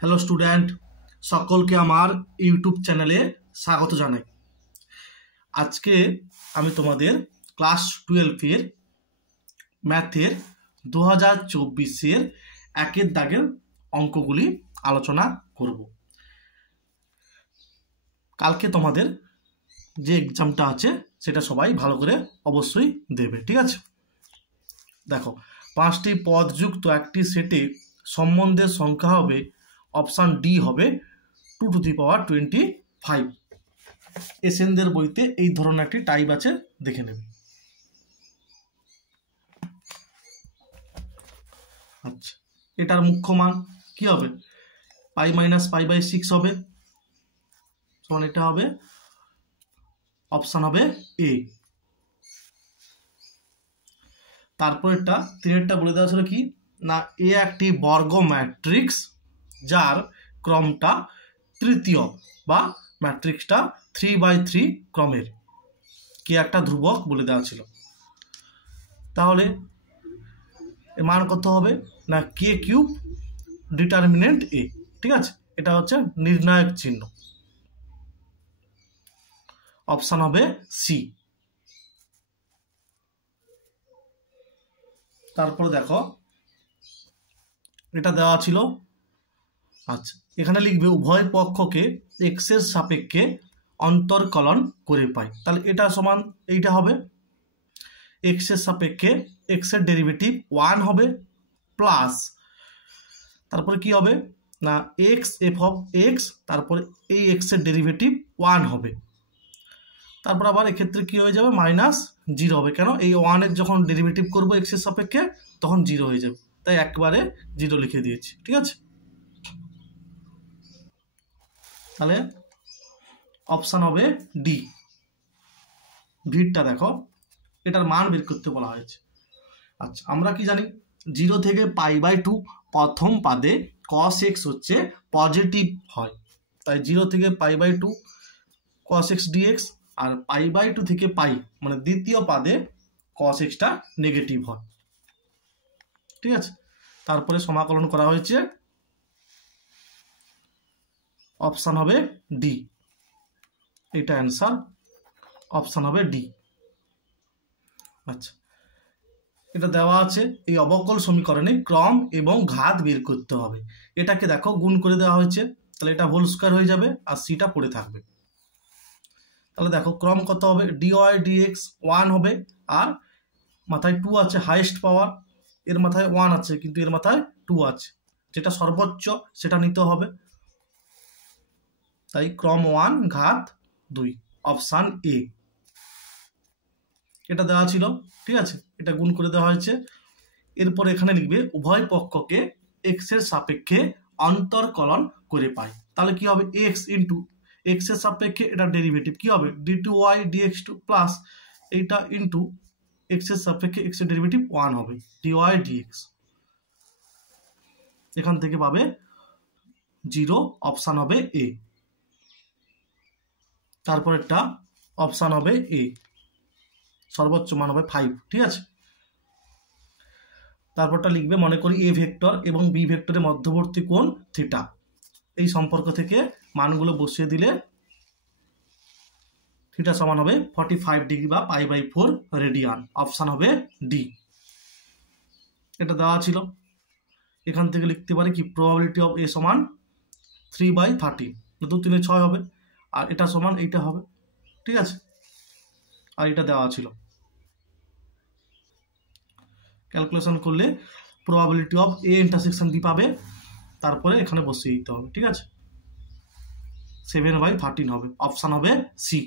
Hello student, সকলকে আমার YouTube চ্যানেলে স্বাগত জানাই। আজকে আমি তোমাদের ক্লাস 12-এর ম্যাথের 2024-এর একের দাগের অঙ্কগুলি আলোচনা করব। কালকে তোমাদের যে এক্সামটা আছে সেটা সবাই ভালো করে অবশ্যই দেবে, ঠিক আছে? দেখো, 5টি পদযুক্ত একটি সেটে সম্বন্ধের সংখ্যা হবে, অপশান ডি হবে 2 to the power 25। এসএনদের বইতে এই ধরনের একটি টাইপ আছে, দেখে নেবে। আচ্ছা, এটার মুখ্য মান কি হবে? পাই মাইনাস পাই বাই 6 হবে, সমান এটা হবে, অপশান হবে এ। তারপরেরটা 3-এরটা বলে দেওয়া ছিল কি না, এ একটি বর্গ ম্যাট্রিক্স যার ক্রমটা তৃতীয় বা ম্যাট্রিক্সটা 3/3 ক্রমের, কে একটা ধ্রুবক বলে দেওয়া ছিল। তাহলে এর মান কত হবে না, কে কিউব ডিটারমিনেন্ট এ, ঠিক আছে? এটা হচ্ছে নির্ণায়ক চিহ্ন, অপশান হবে সি। তারপরে দেখো, এটা দেওয়া ছিল, আচ্ছা এখানে লিখবে উভয় পক্ষকে এক্স এর সাপেক্ষে অন্তর্কলন করে পাই। তাহলে এটা সমান এইটা হবে, এক্স এর সাপেক্ষে এক্স এর ডেরিভেটিভ 1 হবে, প্লাস তারপরে কি হবে না এক্স এফ অফ এক্স, তারপরে এই এক্স এর ডেরিভেটিভ 1 হবে। তারপর আবার এক্ষেত্রে কি হয়ে যাবে, -0 হবে। কেন? এই 1-এর যখন ডেরিভেটিভ করবো এক্স এর সাপেক্ষে তখন 0 হয়ে যাবে, তাই একবারে 0 লিখে দিয়েছি, ঠিক আছে? তাহলে অপশান হবে ডি। ভিড়টা দেখো, এটার মান বের করতে বলা হয়েছে। আচ্ছা, আমরা কি জানি 0 থেকে π/2 প্রথম পাদে cos x হচ্ছে পজিটিভ হয়, তাই 0 থেকে π/2 cos x dx, আর π/2 থেকে পাই মানে দ্বিতীয় পাদে cos x টা নেগেটিভ হয়, ঠিক আছে? তারপরে সমাকলন করা হয়েছে, অপশান হবে ডি। এটা অ্যান্সার, অপশান হবে ডি। আচ্ছা, এটা দেওয়া আছে, এই অবকল সমীকরণে ক্রম এবং ঘাত বের করতে হবে। এটাকে দেখো গুণ করে দেওয়া হয়েছে, তাহলে এটা হোল স্কয়ার হয়ে যাবে আর সিটা পড়ে থাকবে। তাহলে দেখো ক্রম কত হবে, dy dx 1 হবে, আর মাথায় 2 আছে, হাইয়েস্ট পাওয়ার, এর মাথায় 1 আছে কিন্তু এর মাথায় 2 আছে, যেটা সর্বোচ্চ সেটা নিতে হবে, তাই ক্রম 1 ঘাত 2, অপশান এ। এটা দেওয়া ছিল, ঠিক আছে? এটা গুণ করে দেওয়া হয়েছে। এরপর এখানে লিখবে উভয় পক্ষকে এক্স এর সাপেক্ষে অন্তর্কলন করে পাই। তাহলে কি হবে, এক্স ইন্টু এক্স এর সাপেক্ষে এটা ডেরিভেটিভ কি হবে, d2y dx2 প্লাস এইটা ইন্টু এক্স এর সাপেক্ষে এক্স এর ডেরিভেটিভ 1 হবে, dy dx। এখান থেকে পাবে 0, অপশান হবে এ। তারপরেরটা অপশান হবে এ, সর্বোচ্চ মান হবে 5, ঠিক আছে? তারপরটা লিখবে, মনে করি এ ভেক্টর এবং বি ভেক্টরের মধ্যবর্তী কোণ থিটা। এই সম্পর্ক থেকে মানগুলো বসিয়ে দিলে থিটা সমান হবে 45 ডিগ্রি বা π/4 রেডিয়ান, অপশান হবে ডি। এটা দেওয়া ছিল, এখান থেকে লিখতে পারি কি, প্রবাবিলিটি অফ এ সমান 3/13, 2 3 6 হবে, আর এটা সমান এইটা হবে, ঠিক আছে? আর এটা দেওয়া ছিল, ক্যালকুলেশন করলে probability of A intersection B পাবে, তারপরে এখানে বসিয়ে দিতে হবে, ঠিক আছে? 7/13 হবে, অপশান হবে সি।